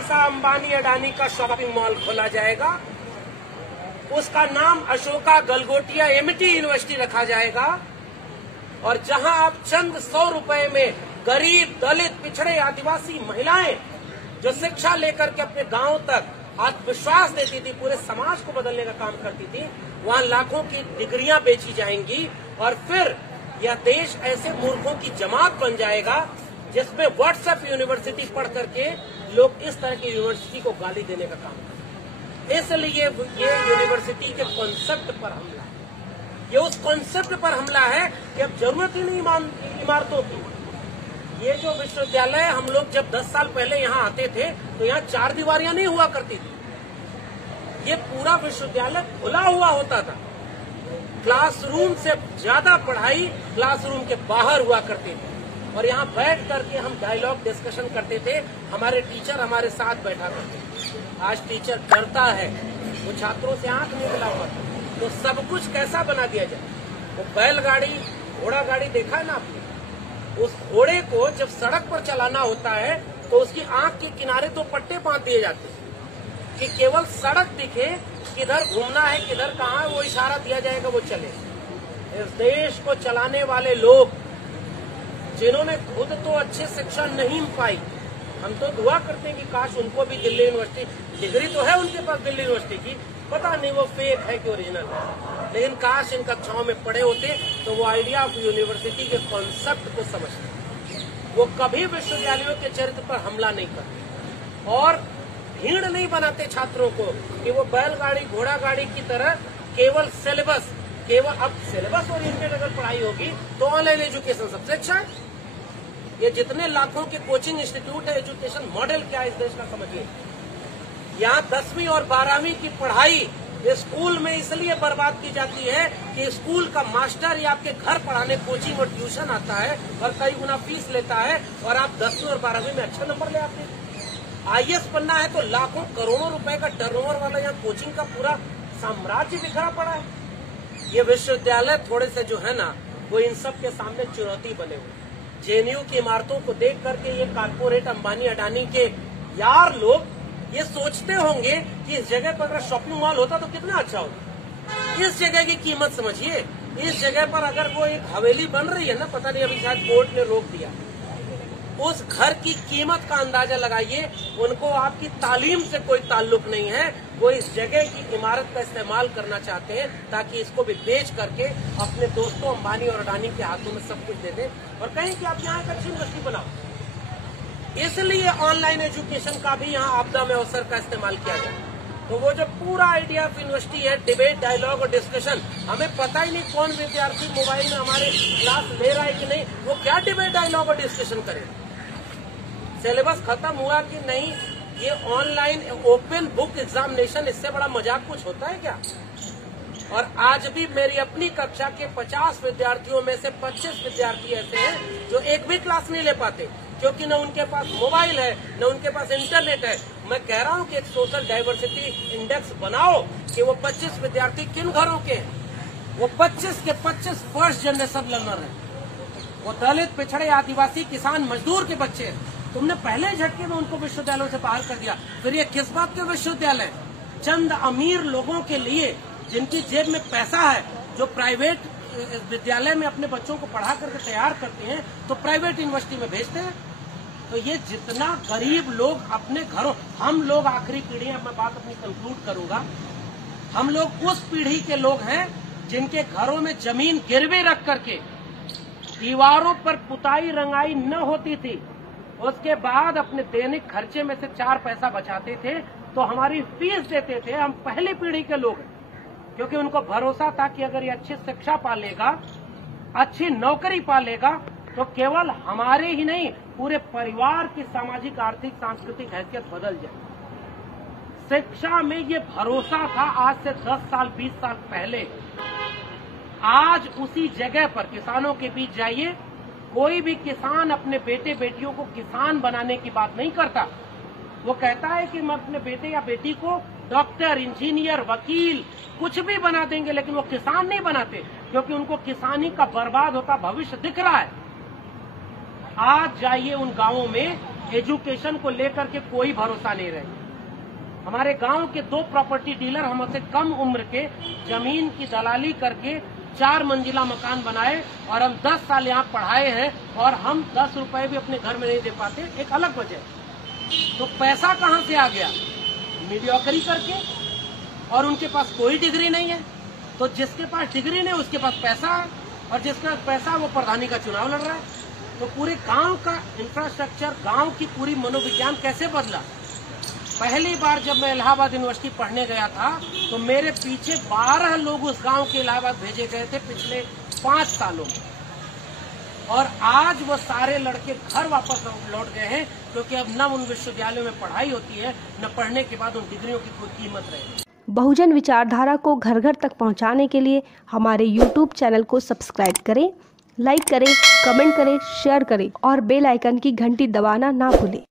बड़ा सा अंबानी अडानी का शॉपिंग मॉल खोला जाएगा। उसका नाम अशोका गलगोटिया एमिटी यूनिवर्सिटी रखा जाएगा और जहां आप चंद 100 रुपए में गरीब, दलित, पिछड़े, आदिवासी महिलाएं जो शिक्षा लेकर के अपने गांव तक आत्मविश्वास देती थी, पूरे समाज को बदलने का काम करती थी, वहां लाखों की डिग्रियां बेची जाएंगी और फिर यह देश ऐसे मूर्खों की जमात बन जाएगा जिसमें व्हाट्सएप यूनिवर्सिटी पढ़ करके लोग इस तरह की यूनिवर्सिटी को गाली देने का काम करते हैं। इसलिए ये यूनिवर्सिटी के कॉन्सेप्ट पर हमला है। ये उस कॉन्सेप्ट पर हमला है कि अब जरूरत ही नहीं इमारतों की। ये जो विश्वविद्यालय, हम लोग जब 10 साल पहले यहाँ आते थे तो यहाँ 4 दीवारियां नहीं हुआ करती थी। ये पूरा विश्वविद्यालय खुला हुआ होता था। क्लासरूम से ज्यादा पढ़ाई क्लासरूम के बाहर हुआ करती थी और यहाँ बैठ करके हम डायलॉग डिस्कशन करते थे। हमारे टीचर हमारे साथ बैठा करते थे। आज टीचर डरता है, वो छात्रों से आंख नहीं मिला हुआ था। तो सब कुछ कैसा बना दिया जाए। वो बैलगाड़ी, घोड़ा गाड़ी देखा है ना आपने? उस घोड़े को जब सड़क पर चलाना होता है तो उसकी आंख के किनारे 2 पट्टे बांध दिए जाते हैं कि केवल सड़क दिखे, किधर घूमना है, किधर कहाँ है, वो इशारा दिया जाएगा, वो चले। इस देश को चलाने वाले लोग जिन्होंने खुद तो अच्छी शिक्षा नहीं पाई, हम तो दुआ करते हैं कि काश उनको भी दिल्ली यूनिवर्सिटी, डिग्री तो है उनके पास दिल्ली यूनिवर्सिटी की, पता नहीं वो फेक है कि ओरिजिनल है, लेकिन काश इन कक्षाओं में पढ़े होते तो वो आइडिया ऑफ यूनिवर्सिटी के कॉन्सेप्ट को समझते। वो कभी विश्वविद्यालयों के चरित्र पर हमला नहीं करते और भीड़ नहीं बनाते छात्रों को कि वो बैलगाड़ी, घोड़ा गाड़ी की तरह केवल सिलेबस, अब सिलेबस ओरिएंटेड अगर पढ़ाई होगी तो ऑनलाइन एजुकेशन सबसे अच्छा है। ये जितने लाखों के कोचिंग इंस्टीट्यूट है, एजुकेशन मॉडल क्या है इस देश का समझिए। यहाँ 10वीं और 12वीं की पढ़ाई स्कूल में इसलिए बर्बाद की जाती है कि स्कूल का मास्टर या आपके घर पढ़ाने कोचिंग और ट्यूशन आता है और कई गुना फीस लेता है और आप 10वीं और 12वीं में अच्छे नंबर ले आते हैं। IAS बनना है तो लाखों करोड़ों रुपए का टर्नओवर वाला यहाँ कोचिंग का पूरा साम्राज्य बिखरा पड़ा है। ये विश्वविद्यालय थोड़े से जो है ना, वो इन सब के सामने चुनौती बने हुए। JNU की इमारतों को देख करके ये कारपोरेट अंबानी अडानी के यार लोग ये सोचते होंगे कि इस जगह पर अगर शॉपिंग मॉल होता तो कितना अच्छा होता। इस जगह की कीमत समझिए। इस जगह पर अगर वो एक हवेली बन रही है ना, पता नहीं अभी शायद कोर्ट ने रोक दिया, उस घर की कीमत का अंदाजा लगाइए। उनको आपकी तालीम से कोई ताल्लुक नहीं है, वो इस जगह की इमारत का इस्तेमाल करना चाहते हैं ताकि इसको भी बेच करके अपने दोस्तों अंबानी और अडानी के हाथों में सब कुछ दे दें और कहें कि आप यहाँ एक अच्छी यूनिवर्सिटी बनाओ। इसलिए ऑनलाइन एजुकेशन का भी यहाँ आपदा में अवसर का इस्तेमाल किया जाए। तो वो जो पूरा आइडिया ऑफ यूनिवर्सिटी है, डिबेट, डायलॉग और डिस्कशन, हमें पता ही नहीं कौन विद्यार्थी मोबाइल में हमारे क्लास ले रहा है कि नहीं, वो क्या डिबेट, डायलॉग और डिस्कशन करे। सिलेबस खत्म हुआ कि नहीं, ये ऑनलाइन ओपन बुक एग्जामिनेशन, इससे बड़ा मजाक कुछ होता है क्या? और आज भी मेरी अपनी कक्षा के 50 विद्यार्थियों में से 25 विद्यार्थी ऐसे हैं जो एक भी क्लास नहीं ले पाते क्योंकि न उनके पास मोबाइल है, न उनके पास इंटरनेट है। मैं कह रहा हूं कि एक सोशल डाइवर्सिटी इंडेक्स बनाओ कि वो 25 विद्यार्थी किन घरों के हैं। वो 25 के 25 फर्स्ट जनरेशन लर्नर हैं। वो दलित, पिछड़े, आदिवासी, किसान, मजदूर के बच्चे हैं। तुमने पहले झटके में उनको विश्वविद्यालयों से बाहर कर दिया। फिर ये किस बात के विश्वविद्यालय? चंद अमीर लोगों के लिए जिनकी जेब में पैसा है, जो प्राइवेट विद्यालय में अपने बच्चों को पढ़ा करके तैयार करते हैं तो प्राइवेट यूनिवर्सिटी में भेजते हैं। तो ये जितना गरीब लोग अपने घरों, हम लोग आखिरी पीढ़ी, मैं बात अपनी कंक्लूड करूंगा, हम लोग उस पीढ़ी के लोग हैं जिनके घरों में जमीन गिरवी रख करके दीवारों पर पुताई रंगाई न होती थी, उसके बाद अपने दैनिक खर्चे में से 4 पैसा बचाते थे तो हमारी फीस देते थे। हम पहली पीढ़ी के लोग हैं क्योंकि उनको भरोसा था कि अगर ये अच्छी शिक्षा पालेगा, अच्छी नौकरी पालेगा तो केवल हमारे ही नहीं, पूरे परिवार की सामाजिक, आर्थिक, सांस्कृतिक हैसियत बदल जाए। शिक्षा में ये भरोसा था आज से 10 साल 20 साल पहले। आज उसी जगह पर किसानों के बीच जाइए, कोई भी किसान अपने बेटे बेटियों को किसान बनाने की बात नहीं करता। वो कहता है कि मैं अपने बेटे या बेटी को डॉक्टर, इंजीनियर, वकील कुछ भी बना देंगे, लेकिन वो किसान नहीं बनाते क्योंकि उनको किसानी का बर्बाद होता भविष्य दिख रहा है। आज जाइए उन गांवों में एजुकेशन को लेकर के कोई भरोसा नहीं रहे। हमारे गांव के 2 प्रॉपर्टी डीलर हमसे कम उम्र के जमीन की दलाली करके 4 मंजिला मकान बनाए और हम 10 साल यहाँ पढ़ाए हैं और हम 10 रुपए भी अपने घर में नहीं दे पाते, एक अलग वजह। तो पैसा कहाँ से आ गया? मीडियोक्री करके, और उनके पास कोई डिग्री नहीं है। तो जिसके पास डिग्री नहीं उसके पास पैसा है, और जिसके पास पैसा वो प्रधानी का चुनाव लड़ रहा है। तो पूरे गांव का इंफ्रास्ट्रक्चर, गांव की पूरी मनोविज्ञान कैसे बदला? पहली बार जब मैं इलाहाबाद यूनिवर्सिटी पढ़ने गया था तो मेरे पीछे 12 लोग उस गांव के इलाहाबाद भेजे गए थे पिछले 5 सालों में, और आज वो सारे लड़के घर वापस लौट गए हैं, क्योंकि अब न उन विश्वविद्यालयों में पढ़ाई होती है, न पढ़ने के बाद उन डिग्रियों की कोई कीमत रहे। बहुजन विचारधारा को घर घर तक पहुंचाने के लिए हमारे YouTube चैनल को सब्सक्राइब करें, लाइक करें, कमेंट करें, शेयर करें और बेल आइकन की घंटी दबाना ना भूलें।